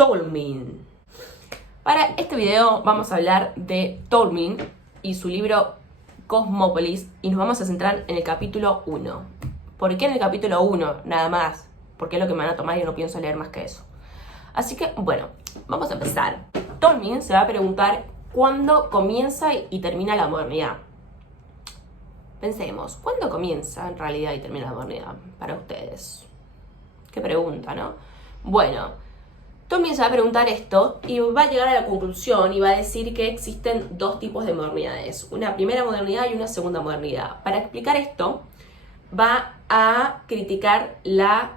Tolmin. Para este video vamos a hablar de Tolmin y su libro Cosmópolis y nos vamos a centrar en el capítulo 1. ¿Por qué en el capítulo 1? Nada más, porque es lo que me van a tomar y no pienso leer más que eso. Así que, bueno, vamos a empezar. Tolmin se va a preguntar cuándo comienza y termina la modernidad. Pensemos, ¿cuándo comienza en realidad y termina la modernidad para ustedes? Qué pregunta, ¿no? Bueno, Tolmin se va a preguntar esto y va a llegar a la conclusión y va a decir que existen dos tipos de modernidades. Una primera modernidad y una segunda modernidad. Para explicar esto, va a criticar la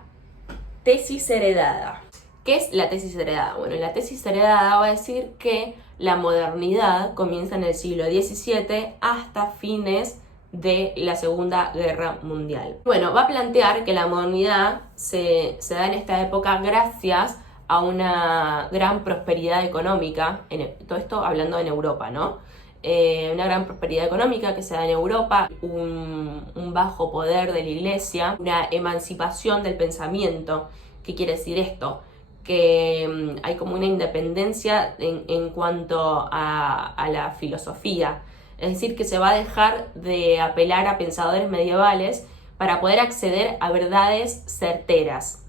tesis heredada. ¿Qué es la tesis heredada? Bueno, la tesis heredada va a decir que la modernidad comienza en el siglo XVII hasta fines de la Segunda Guerra Mundial. Bueno, va a plantear que la modernidad se da en esta época gracias a una gran prosperidad económica, todo esto hablando en Europa, ¿no? Una gran prosperidad económica que se da en Europa, un bajo poder de la iglesia, una emancipación del pensamiento. ¿Qué quiere decir esto? Que hay como una independencia en cuanto a la filosofía. Es decir, que se va a dejar de apelar a pensadores medievales para poder acceder a verdades certeras.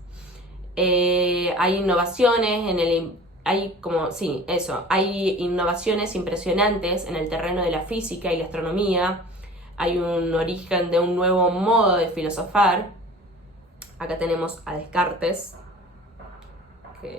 Hay innovaciones hay innovaciones impresionantes en el terreno de la física y la astronomía. Hay un origen de un nuevo modo de filosofar. Acá tenemos a Descartes,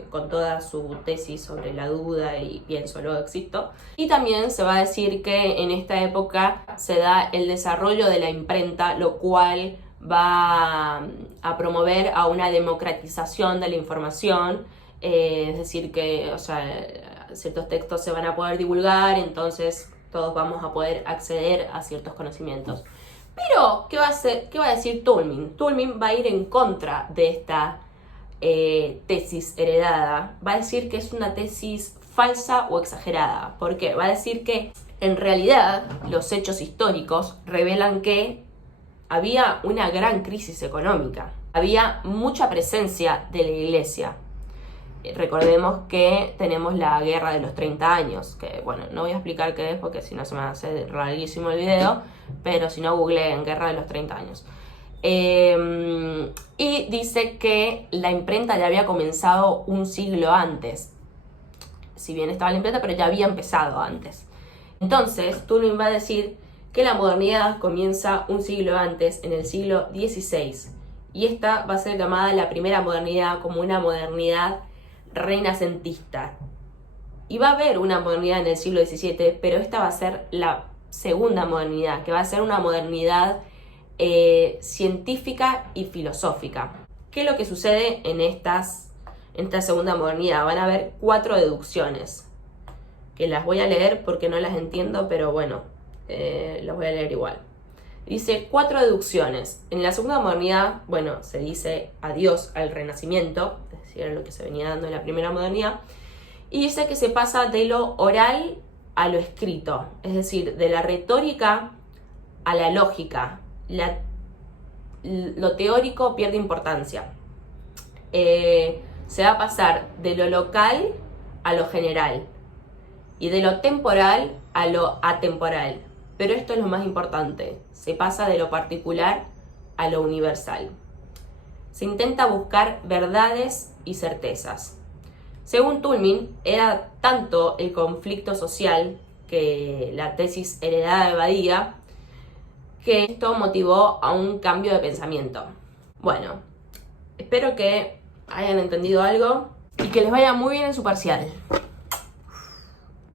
con toda su tesis sobre la duda y pienso, luego existo. Y también se va a decir que en esta época se da el desarrollo de la imprenta, lo cual va a promover a una democratización de la información, es decir que ciertos textos se van a poder divulgar, entonces todos vamos a poder acceder a ciertos conocimientos. Pero, ¿qué va a decir Tolmin? Tolmin va a ir en contra de esta tesis heredada. Va a decir que es una tesis falsa o exagerada. ¿Por qué? Va a decir que en realidad los hechos históricos revelan que había una gran crisis económica, había mucha presencia de la iglesia. Recordemos que tenemos la guerra de los 30 años, que bueno, no voy a explicar qué es porque si no se me va a hacer larguísimo el video, pero si no googleen guerra de los 30 años. Y dice que la imprenta ya había comenzado un siglo antes. Si bien estaba la imprenta, pero ya había empezado antes. Entonces, Tolmin va a decir que la modernidad comienza un siglo antes, en el siglo XVI. Y esta va a ser llamada la primera modernidad como una modernidad renacentista. Y va a haber una modernidad en el siglo XVII, pero esta va a ser la segunda modernidad, que va a ser una modernidad científica y filosófica. ¿Qué es lo que sucede en esta segunda modernidad? Van a haber 4 deducciones, que las voy a leer porque no las entiendo, pero bueno, las voy a leer igual. Dice 4 deducciones. En la segunda modernidad, bueno, se dice adiós al renacimiento, es decir, era lo que se venía dando en la primera modernidad, y dice que se pasa de lo oral a lo escrito, es decir, de la retórica a la lógica. Lo teórico pierde importancia. Se va a pasar de lo local a lo general y de lo temporal a lo atemporal. Pero esto es lo más importante, se pasa de lo particular a lo universal. Se intenta buscar verdades y certezas. Según Tolmin, era tanto el conflicto social que la tesis heredada evadía, que esto motivó a un cambio de pensamiento. Bueno, espero que hayan entendido algo y que les vaya muy bien en su parcial.